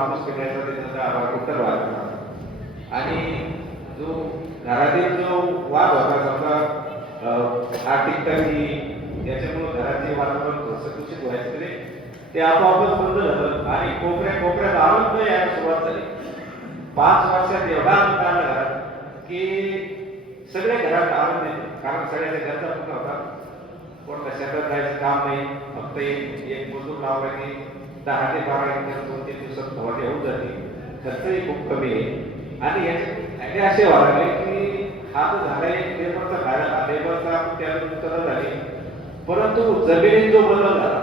माणूस केल्याचा त्याचा उत्तर वाचला आणि जो घरातील जो वाद होता समजा आर्थिक तंगी याच्यामुळे घराचे वातावरण कसकशीत व्हायचं तरी ते आपोआपच बंद झालं आणि कोपऱ्या कोपऱ्यात आरोग्य यायला सुरुवात झाली. पाच वर्षात एवढा अंत आला की सगळे घरात आरोग्य येतो कारण सगळ्याच्या घरचा पूर्ण होता. कोणत्या शेतात जायचं काम नाही. फक्त एक एक मजूर लावला की दहा ते बारा एकर दोन तीन दिवसात फवारणी होऊन जाते. खर्चही खूप कमी आहे. आणि याचे असे व्हायला की हा तर झाला एक लेबरचा फायदा लेबरचा त्यानंतर आले परंतु जमिनीत जो बदल झाला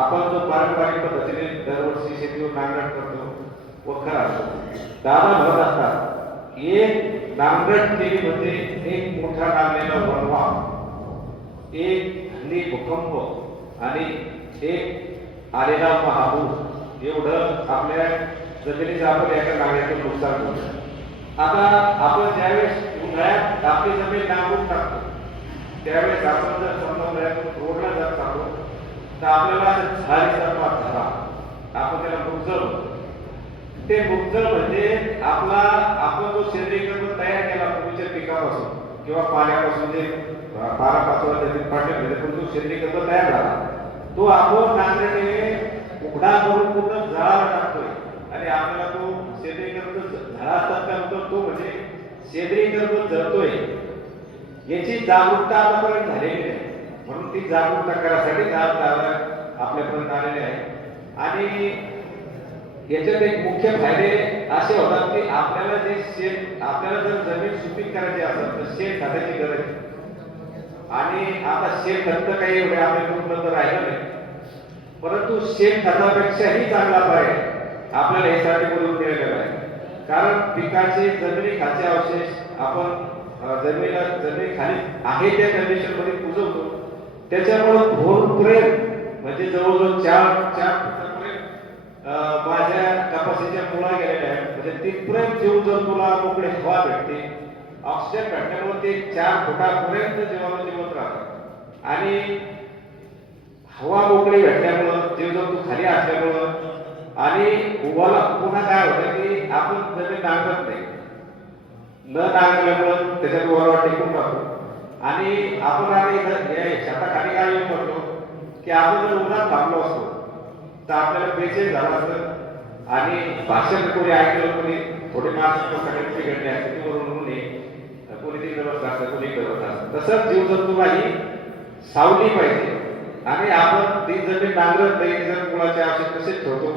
आपण जो पारंपरिक पद्धतीने दरवर्षी शेतीवर नांगरट करतो वखर असतो. दादा भरत असतात एक नांगरट केली म्हणजे एक मोठा नांगलेला वनवा एक हल्ली भूकंप आणि एक आलेला महापूर एवढं आपल्या जमिनीचं आपण एका नागरिकाचं नुकसान होतं. आता आपण ज्यावेळेस उन्हाळ्यात आपली जमीन नांगरून टाकतो त्यावेळेस आपण जर समजा उन्हाळ्यातून रोडला जात टाकतो तर आपल्याला झाडी सर्वात झाला आपण त्याला मुगजळ ते मुगजळ म्हणजे आपला आपण जो सेंद्रिय कर्म तयार केला पूर्वीच्या पिकापासून किंवा पाण्यापासून जे बारा पाचवा त्याचे पाठवले पण जो सेंद्रिय कर्म तयार झाला. तो आपण नांगरणे उघडा करून पूर्ण जळाला टाकतोय. आणि आपला तो सेंद्रिय खत झाला असतात का तो म्हणजे सेंद्रिय खत जळतोय याची जागरूकता आतापर्यंत झालेली नाही. म्हणून ती जागरूकता करायसाठी आज दादा आपल्यापर्यंत आलेले आहे. आणि याच्यात एक मुख्य फायदे असे होतात की आपल्याला जे शेत आपल्याला जर जमीन सुपीक करायची असेल तर शेत खात्याची गरज आणि आता शेत खत काही एवढे आपल्या उपलब्ध राहिलं नाही. परंतु शेत खतापेक्षाही चांगला पर्याय आपल्याला यासाठी बोलून दिला आहे. कारण पिकाचे जमिनी खाचे अवशेष आपण जमिनीला जमिनी खाली आहे त्या कंडिशनमध्ये कुजवतो त्याच्यामुळे भरपूर म्हणजे जवळजवळ चार चार माझ्या कपाशीच्या मुळा गेलेल्या आहेत. म्हणजे तिथपर्यंत जीव तुला मोकळे हवा भेटते ऑक्सिजन भेटल्यामुळे ते चार फुटापर्यंत जीवाणू जिवंत राहतात आणि हवा मोकळी भेटल्या खाली असल्यामुळं. आणि उभाला पुन्हा काय होतं की आपण जमीन नांगरत नाही न नांगरल्यामुळं त्याच्यात उभाला टिकून राहतो. आणि आपण आता शेताखाली काय येऊन पडतो की आपण जर उन्हात थांबलो असतो तर आपल्याला बेचेन झालं असतं. आणि भाषण कोणी ऐकलं कोणी थोडे मार्क्स सगळ्यांची बिघडले असते वरून कोणी ती करत असतं कोणी करत असतं. तसंच जीवजंतूलाही सावली पाहिजे. आणि आपण ती जमीन नांगरत नाही जर मुळाचे आशे कसे ठेवतो.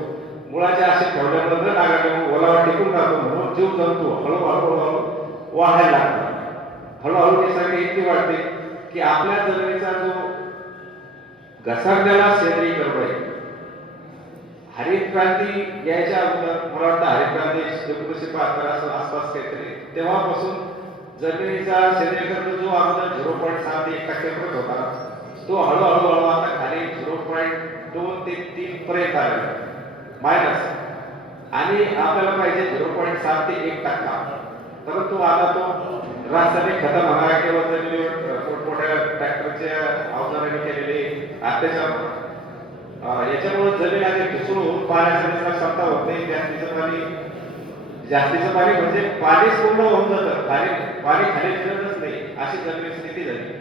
मुळाचे आशे ठेवल्यानंतर नांगरल्यामुळे ओलावा टिकून राहतो म्हणून जीव जमतो हळूहळू हळूहळू वाढायला लागतो हळूहळू ती इतकी वाढते की आपल्या जमिनीचा जो घसरलेला सेंद्रिय कर्म आहे हरित क्रांती यायच्या अगोदर मला वाटतं हरित क्रांती एकोणीसशे बहात्तर असं आसपास काहीतरी. तेव्हापासून जमिनीचा सेंद्रिय करतो जो अगोदर झिरो पॉईंट सहा ते एक टक्क्यापर्यंत होता. तो हळूहळू हळू आता खाली झिरो पॉईंट दोन ते तीन पर्यंत आला. मायनस आणि आपल्याला पाहिजे झिरो पॉईंट सात ते एक टक्का. तो आता तो रासायनिक खत म्हणा किंवा त्यांनी मोठमोठ्या ट्रॅक्टरच्या अवजाराने केलेले अत्याचार. याच्यामुळे जमीन आणि घुसळून पाण्याचा पाण्याची क्षमता होत नाही. जास्तीचं पाणी जास्तीचं पाणी म्हणजे पाणी पूर्ण होऊन जातं. खाली पाणी खाली फिरतच नाही. अशी जमीन स्थिती झाली.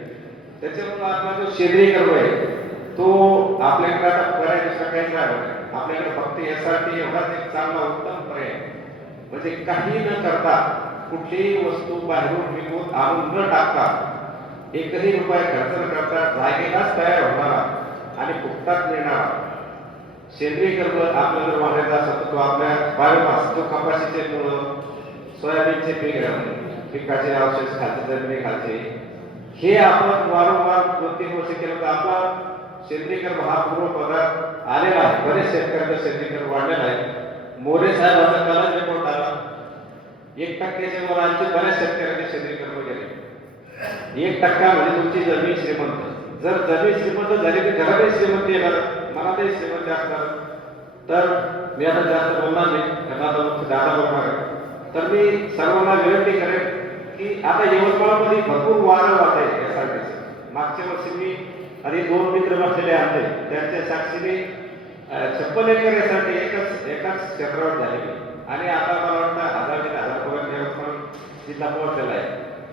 त्याच्यामुळे आपला जो सेंद्रिय कर्म आहे तो आपल्याकडे आता पर्याय दुसरा काहीच नाही आपल्याकडे फक्त यासाठी एवढाच एक चांगला उत्तम पर्याय म्हणजे काही न करता कुठलीही वस्तू बाहेरून विकून आणून न टाकता एकही रुपये खर्च न करता जागेलाच तयार होणारा आणि फुकटात मिळणारा सेंद्रिय कर्म आपल्याला जर वाढायचा असेल तो आपल्या बायोमास तो कपाशीचे मुळं सोयाबीनचे पीक पिकाचे अवशेष खालचे जमिनी खालचे हे आपण वारंवार दोन तीन वर्ष केलं तर आपला सेंद्रिय हा पूर्व पदार्थ आलेला आहे. बरेच शेतकऱ्यांचा सेंद्रिय वाढलेलं वाढलेला आहे. मोरे साहेबांचा कालच रिपोर्ट आला एक टक्क्याच्या वर आमचे बऱ्याच शेतकऱ्यांचे सेंद्रिय वगैरे एक टक्का म्हणजे तुमची जमीन श्रीमंत. जर जमीन श्रीमंत झाली तर घरातही श्रीमंत येणार मनातही श्रीमंत असणार तर मी आता जास्त बोलणार नाही. त्यांना दादा बोलणार तर मी सर्वांना विनंती करेन की आता यवतमाळमध्ये भरपूर वारं वाहत आहे यासाठी मागच्या वर्षी मी आणि दोन मित्र बसलेले आमचे त्यांच्या साक्षीने छप्पन एकर यासाठी एकच एकाच क्षेत्रावर झालेली. आणि आता मला वाटतं हजार ते हजार पर्यंत यवतमाळ जिल्हा पोहोचलेला आहे.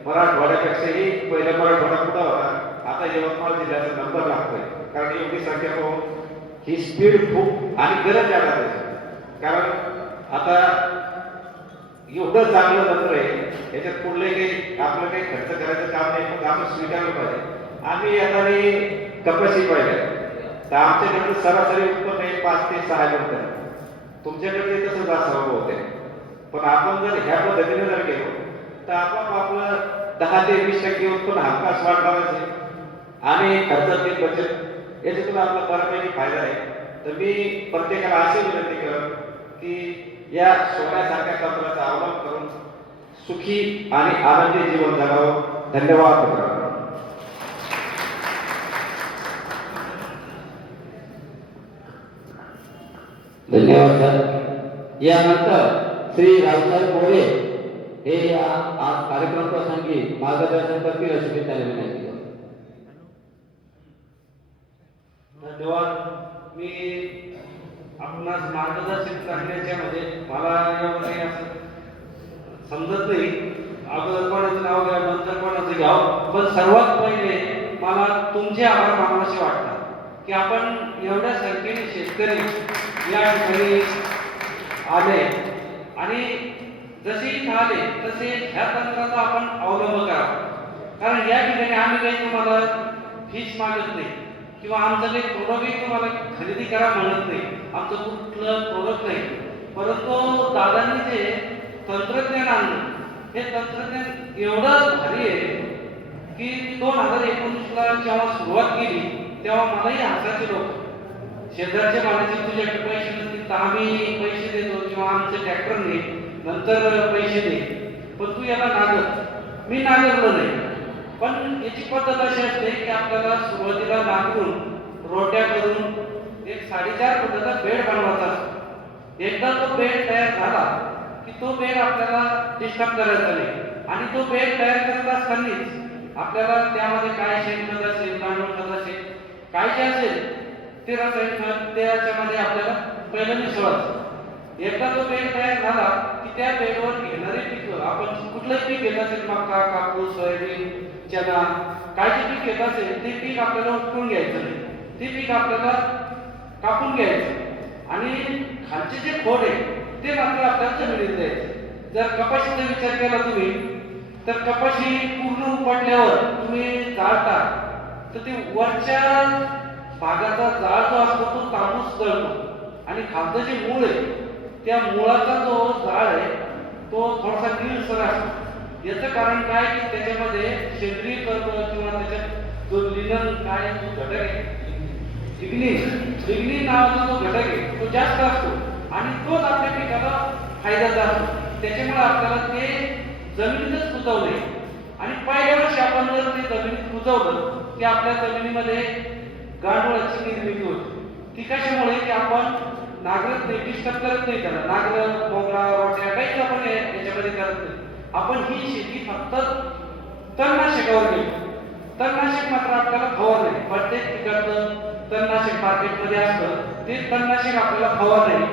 मराठवाड्यापेक्षाही पहिल्या मराठवाडा कुठं होता? आता यवतमाळ जिल्ह्याचा नंबर लागतोय. कारण एवढी संख्या पाहून ही स्पीड खूप आणि गरज आहे त्याची. कारण आता एवढं चांगलं तंत्र आहे याच्यात पुढले काही आपलं काही खर्च करायचं काम नाही मग आपण स्वीकारलं पाहिजे. आम्ही येणारी कपाशी पाहिजे. तर आमच्याकडे सरासरी उत्पन्न आहे पाच ते सहा क्विंटल तुमच्याकडे तसंच असावं होते पण आपण जर ह्या पद्धतीने जर गेलो तर आपण आपलं दहा ते वीस टक्के उत्पन्न हमखास वाढणारच आहे आणि खर्चातली बचत याच्यातून आपला बऱ्यापैकी फायदा आहे. तर मी प्रत्येकाला असे विनंती करत की या सोन्यासारख्या तंत्राचा अवलंब करून सुखी आणि आनंदी जीवन जगावं. धन्यवाद मित्रांनो. धन्यवाद सर. यानंतर श्री रावसाहेब मोरे हे या आज कार्यक्रम प्रसंगी मार्गदर्शन करतील अशी मी त्याला विनंती करतो. धन्यवाद. मी आपणास मार्गदर्शन करण्याच्या मध्ये मला यामध्ये असं समजत नाही. अगोदर कोणाचं नाव घ्या नंतर कोणाचं घ्यावं पण सर्वात पहिले मला तुमचे आभार मानावेसे वाटतात की आपण एवढ्या संख्येने शेतकरी या ठिकाणी आले. आणि जसे इथं आले तसे ह्या तंत्राचा आपण अवलंब करावा कारण या ठिकाणी आम्ही काही तुम्हाला फीच मागत नाही. किंवा आमचं काही प्रोडक्टही तुम्हाला खरेदी करा म्हणत नाही. आमचं कुठलं प्रोडक्ट नाही. परंतु दादांनी जे तंत्रज्ञान आणलं हे तंत्रज्ञान एवढं भारी आहे की दोन हजार एकोणीसला जेव्हा सुरुवात केली तेव्हा मलाही हसायचे लोक. शेजारच्या मालाचे तुझ्याकडे पैसे नसतील तर आम्ही पैसे देतो किंवा आमचं ट्रॅक्टर नाही नंतर पैसे दे. पण तू याला नागत मी नागरलो नाही. पण याची पद्धत अशी असते की आपल्याला सुरुवातीला नागरून रोट्या करून एक साडेचार फुटाचा बेड बनवायचा असतो. एकदा तो बेड तयार झाला की तो बेड आपल्याला डिस्टर्ब करायचा नाही. आणि तो बेड तयार करत असतानाच आपल्याला त्यामध्ये काय शेणखत असेल गांडूळ खत असेल काय जे असेल ते रसायन खत त्याच्यामध्ये आपल्याला पहिलं मिसळायचं एकदा तो बेड तयार झाला त्या वेळेवर घेणारे पीक आपण कुठलंही पीक घेत असेल? मका कापूस सोयाबीन चना. काय जे पीक घेत असेल ते पीक आपल्याला उपटून घ्यायचं नाही. ते पीक आपल्याला कापून घ्यायचं. आणि खालचे जे खोड आहे ते मात्र आपल्याला जमिनीत द्यायचं. जर कपाशीचा विचार केला तुम्ही तर कपाशी पूर्ण उपटल्यावर तुम्ही जाळता तर ते वरच्या भागाचा जाळ जो असतो तो कापूस जळतो आणि खालचं जे मूळ आहे त्या मुळाचा जो तो थोडासा निळसर असतो याचं कारण काय की त्याच्यामध्ये सेंद्रिय कर्म किंवा त्याच्यात जो लिनन काय जो घटक आहे. लिग्निन. लिग्निन नावाचा जो घटक आहे तो जास्त असतो. आणि तोच आपल्या पिकाला फायद्याचा असतो. त्याच्यामुळे आपल्याला ते जमिनीतच कुजवले आणि पहिल्या वर्षी आपण जर ते जमिनीत कुजवलं की आपल्या जमिनीमध्ये गांडूळाची निर्मिती होते. ती कशामुळे? की आपण नागरत नाही डिस्टर्ब करत नाही त्याला. नागर मोगरा रोट्या काहीच आपण याच्यामध्ये करत नाही. आपण ही शेती फक्त तणनाशकावर घेतो तणनाशक मात्र आपल्याला फवार नाही. प्रत्येक पिकाचं तणनाशक मार्केटमध्ये असतं ते तणनाशक आपल्याला फवार नाही.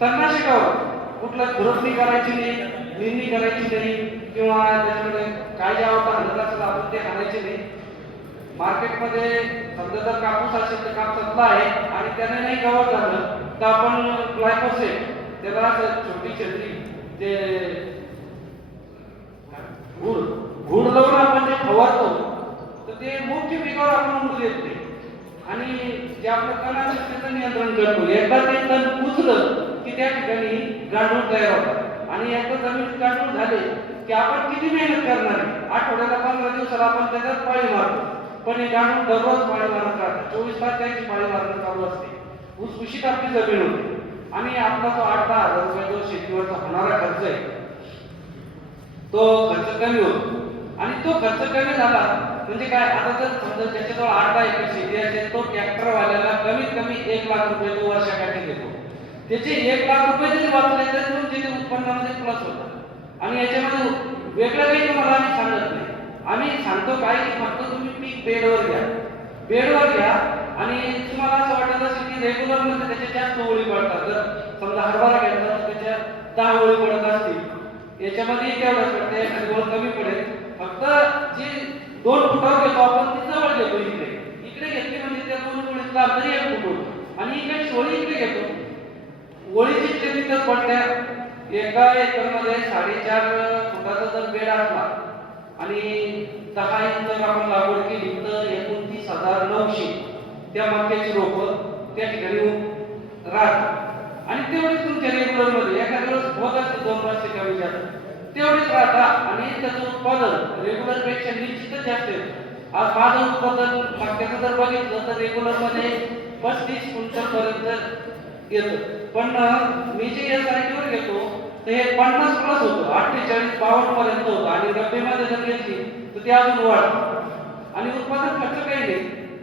तणनाशकावर कुठलं खुरपणी करायची नाही निंदणी करायची नाही किंवा त्याच्यामध्ये काय जे आवडतं हलत असेल आपण ते हाणायचे नाही. मार्केटमध्ये समजा जर कापूस असेल तर कापसातला आहे आणि त्याने नाही गवत झालं तर आपण ग्लायकोसेट त्याला छोटी छत्री ते गुड गुड लावून आपण जे फवारतो. तर ते मुख्य पिकावर आपण उडू देत नाही. आणि ज्या प्रकारे त्याचं नियंत्रण करतो. एकदा ते तण कुजलं की त्या ठिकाणी गांडूळ तयार होतात आणि एकदा जमीन गांडूळ झाले की आपण किती मेहनत करणार आहे? आठवड्याला पंधरा दिवसाला आपण त्याच्यात पाळी मारतो. पण हे गांडूळ दररोज पाळी मारत राहतात चोवीस तास त्यांची पाळी चालू असते. उसकुशीत आपली जमीन होते. आणि आपला जो आठ दहा हजार रुपये जो शेतीवरचा होणारा खर्च आहे तो खर्च कमी होतो. आणि तो खर्च कमी झाला म्हणजे काय? आता जर समजा त्याच्याजवळ आठ दहा एकर शेती असेल तो ट्रॅक्टरवाल्याला कमीत कमी एक लाख रुपये तो वर्षाकाठी देतो. त्याचे एक लाख रुपये जरी वाचले तरी तुमचे ते उत्पन्नामध्ये प्लस होतात आणि याच्यामध्ये वेगळं काही तुम्हाला आम्ही सांगत नाही. आम्ही सांगतो काय की फक्त तुम्ही पीक बेडवर घ्या. बेडवर घ्या आणि तुम्हाला असं वाटत असेल की रेग्युलरमध्ये त्याच्या जास्त ओळी पडतात. जर समजा हरभरा घेतला तर त्याच्या दहा ओळी पडत असतील. याच्यामध्ये तेवढं पडते एखादी ओळ कमी पडेल. फक्त जी दोन फुटावर घेतो आपण ती जवळ घेतो इकडे. इकडे घेतली म्हणजे त्या दोन ओळीतला अंतर एक फूट आणि इकडे ओळी इकडे घेतो. ओळी जितके तिथं पडल्या एका एकरमध्ये साडेचार फुटाचा जर बेड असला आणि दहा इंच जर आपण लागवड केली तर एकोणतीस हजार नऊशे. त्या मक्याची रोप त्या ठिकाणी राहतात. आणि तेवढेच तुमच्या रेग्युलरमध्ये एखाद्या वेळेस होत असते दोन पाचशे कमी तेवढेच राहतात आणि त्याचं उत्पादन रेग्युलरपेक्षा निश्चितच जास्त आज माझं उत्पादन मक्याचं जर बघितलं तर रेग्युलरमध्ये पस्तीस क्विंटल पर्यंत येतं. पण मी जे एस आय टीवर घेतो तर हे पन्नास प्लस होतं अठ्ठेचाळीस बावन्न पर्यंत होतं. आणि डब्बेमध्ये जर घेतली तर ते अजून वाढतं आणि उत्पादन खर्च काही नाही.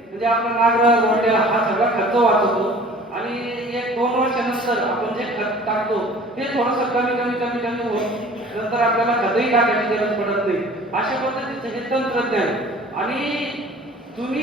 म्हणजे आपला नागरा रोट्या हा सगळा खर्च वाचवतो आणि एक दोन वर्षानंतर आपण जे खत टाकतो ते थोडंसं कमी कमी कमी कमी होत नंतर आपल्याला खतही टाकायची गरज पडत नाही. अशा पद्धतीचं हे तंत्रज्ञान. आणि तुम्ही